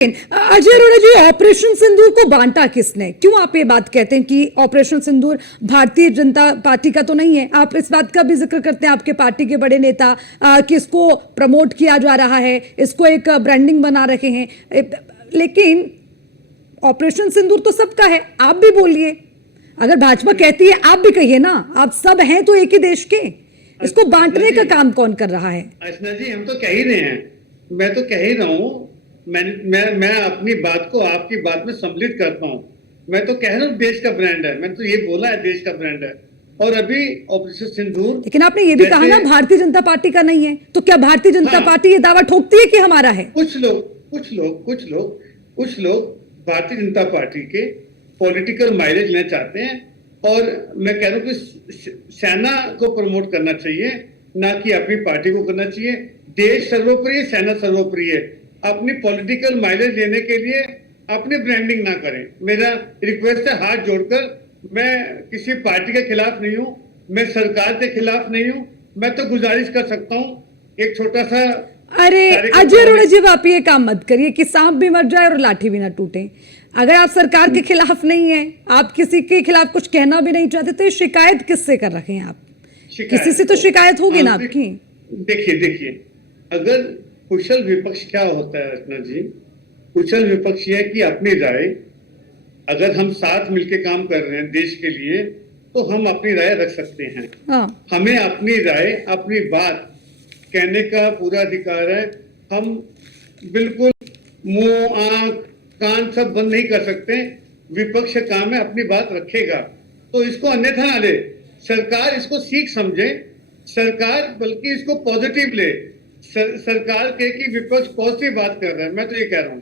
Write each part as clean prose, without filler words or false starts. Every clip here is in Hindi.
अजय अरोड़ा जी, ऑपरेशन सिंदूर को बांटा किसने? क्यों आप ये बात कहते हैं कि ऑपरेशन सिंदूर भारतीय जनता पार्टी का तो नहीं है? आप इस बात का भी जिक्र करते हैं आपके पार्टी के बड़े नेता कि इसको प्रमोट किया जा रहा है, इसको एक ब्रांडिंग बना रहे हैं, लेकिन ऑपरेशन सिंदूर तो सबका है। आप भी बोलिए, अगर भाजपा कहती है आप भी कहिए ना, आप सब हैं तो एक ही देश के। इसको बांटने का काम कौन कर रहा है? अर्चना जी, हम तो कह ही रहे हैं, मैं तो कह ही रहा हूँ। मैं अपनी बात को आपकी बात में सम्मिलित करता हूँ। मैं तो कह रहा हूँ देश का ब्रांड है, मैं तो ये बोला है देश का ब्रांड है। और अभी ऑपरेशन सिंदूर, लेकिन आपने ये भी कहा ना भारतीय जनता पार्टी का नहीं है, तो क्या भारतीय जनता पार्टी ये दावा ठोकती है कि हमारा है? कुछ लोग भारतीय जनता पार्टी के पॉलिटिकल माइलेज लेना चाहते हैं। और मैं कह रहा हूँ कि सेना को प्रमोट करना चाहिए, ना कि अपनी पार्टी को करना चाहिए। देश सर्वोपरि है, सेना सर्वोपरि है। अपनी पॉलिटिकल माइलेज लेने के लिए अपनी ब्रांडिंग ना करें। मेरा रिक्वेस्ट है हाथ जोड़कर, मैं किसी पार्टी के खिलाफ नहीं हूं, मैं सरकार के खिलाफ नहीं हूं। मैं तो गुजारिश कर सकता हूं एक छोटा सा, अरे अजय अरोड़ा जी, आप ये काम मत करिए कि सांप भी मर जाए और लाठी भी ना टूटे। अगर आप सरकार के खिलाफ नहीं है, आप किसी के खिलाफ कुछ कहना भी नहीं चाहते, तो ये शिकायत किससे कर रहे हैं आप? किसी से तो शिकायत होगी ना आपकी। देखिए, अगर कुशल विपक्ष क्या होता है रचना जी, कुशल विपक्ष यह है कि अपनी राय, अगर हम साथ मिलकर काम कर रहे हैं देश के लिए, तो हम अपनी राय रख सकते हैं। हमें अपनी राय, अपनी बात कहने का पूरा अधिकार है। हम बिल्कुल मुंह, आंख, कान सब बंद नहीं कर सकते। विपक्ष काम है, अपनी बात रखेगा, तो इसको अन्यथा ना ले। सरकार इसको सीख समझे, सरकार बल्कि इसको पॉजिटिव ले। सरकार के कि विपक्ष पॉजिटिव बात कर रहा है, मैं तो ये कह रहा हूं।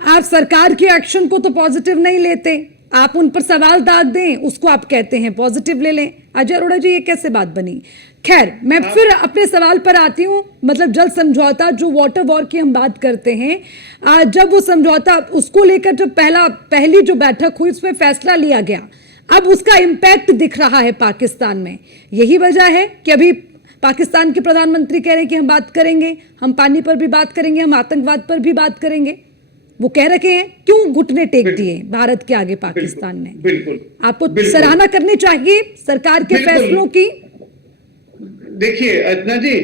आप सरकार के एक्शन को तो पॉजिटिव नहीं लेते, आप उन पर सवाल दाग दें, उसको आप कहते हैं पॉजिटिव ले लें। अजय अरोड़ा जी, ये कैसे बात बनी? खैर, मैं फिर अपने सवाल पर आती हूँ। मतलब जल समझौता, जो वाटर वॉर की हम बात करते हैं, जब वो समझौता, उसको लेकर जब पहली जो बैठक हुई, उसमें फैसला लिया गया, अब उसका इंपैक्ट दिख रहा है पाकिस्तान में। यही वजह है कि अभी पाकिस्तान के प्रधानमंत्री कह रहे हैं कि हम बात करेंगे, हम पानी पर भी बात करेंगे, हम आतंकवाद पर भी बात करेंगे। वो कह रखे हैं, क्यों घुटने टेक दिए भारत के आगे पाकिस्तान ने? बिल्कुल, आपको सराहना करनी चाहिए सरकार के फैसलों की। देखिए अर्चना जी,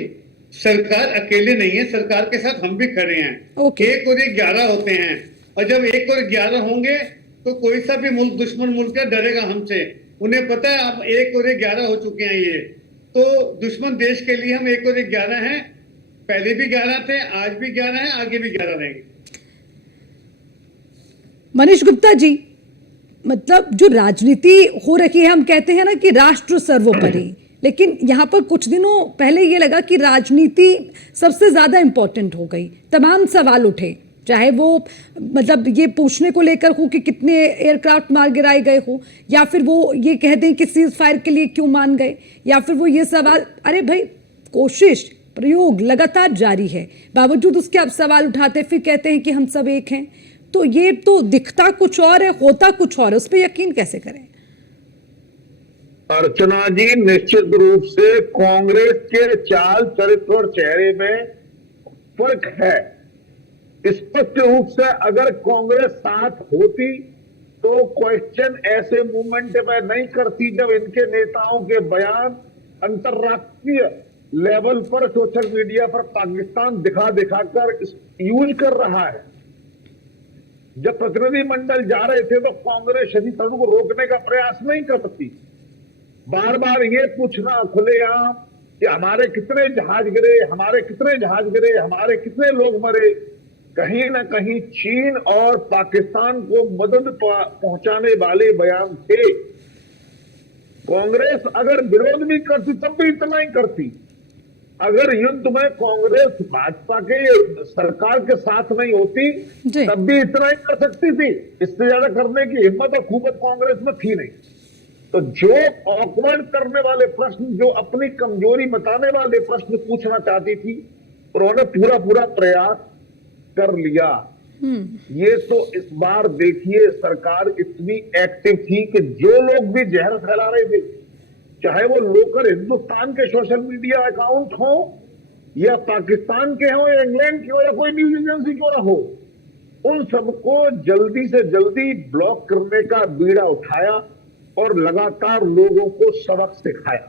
सरकार अकेले नहीं है, सरकार के साथ हम भी खड़े हैं। एक और 11 होते हैं, और जब 1 और 11 होंगे तो कोई सा भी मुल्क, दुश्मन मुल्क है, डरेगा हमसे। उन्हें पता है अब 1 और 11 हो चुके हैं ये, तो दुश्मन देश के लिए हम 1 और 11 हैं। पहले भी 11 थे, आज भी 11 हैं, आगे भी 11 रहेंगे। मनीष गुप्ता जी, मतलब जो राजनीति हो रही है, हम कहते हैं ना कि राष्ट्र सर्वोपरि, लेकिन यहाँ पर कुछ दिनों पहले ये लगा कि राजनीति सबसे ज्यादा इंपॉर्टेंट हो गई। तमाम सवाल उठे, चाहे वो मतलब ये पूछने को लेकर हो कि कितने एयरक्राफ्ट मार गिराए गए हो, या फिर वो ये कह दें कि सीज फायर के लिए क्यों मान गए, या फिर वो ये सवाल, अरे भाई कोशिश, प्रयोग लगातार जारी है, बावजूद उसके आप सवाल उठाते फिर कहते हैं कि हम सब एक हैं। तो ये तो दिखता कुछ और है, होता कुछ और है, उस पर यकीन कैसे करें? अर्चना जी, निश्चित रूप से कांग्रेस के चाल, चरित्र और चेहरे में फर्क है। स्पष्ट रूप से अगर कांग्रेस साथ होती तो क्वेश्चन ऐसे मूवमेंट में नहीं करती जब इनके नेताओं के बयान अंतरराष्ट्रीय लेवल पर सोशल मीडिया पर पाकिस्तान दिखा दिखाकर यूज कर रहा है। जब प्रतिनिधिमंडल जा रहे थे तो कांग्रेस शशि थरूर को रोकने का प्रयास नहीं करती। बार बार ये पूछना खुलेआम कि हमारे कितने जहाज गिरे, हमारे कितने जहाज गिरे, हमारे कितने लोग मरे, कहीं ना कहीं चीन और पाकिस्तान को मदद पहुंचाने वाले बयान थे। कांग्रेस अगर विरोध भी करती तब भी इतना ही करती। अगर युद्ध में कांग्रेस भाजपा के सरकार के साथ नहीं होती तब भी इतना ही कर सकती थी। इससे ज्यादा करने की हिम्मत और खूबत कांग्रेस में थी नहीं। तो जो ऑकवर्ड करने वाले प्रश्न, जो अपनी कमजोरी बताने वाले प्रश्न पूछना चाहती थी, उन्होंने पूरा प्रयास कर लिया। ये तो इस बार देखिए सरकार इतनी एक्टिव थी कि जो लोग भी जहर फैला रहे थे, चाहे वो लोकल हिंदुस्तान के सोशल मीडिया अकाउंट हो या पाकिस्तान के हो या इंग्लैंड के हो या कोई न्यूज एजेंसी क्यों ना हो, उन सबको जल्दी से जल्दी ब्लॉक करने का बीड़ा उठाया और लगातार लोगों को सबक सिखाया।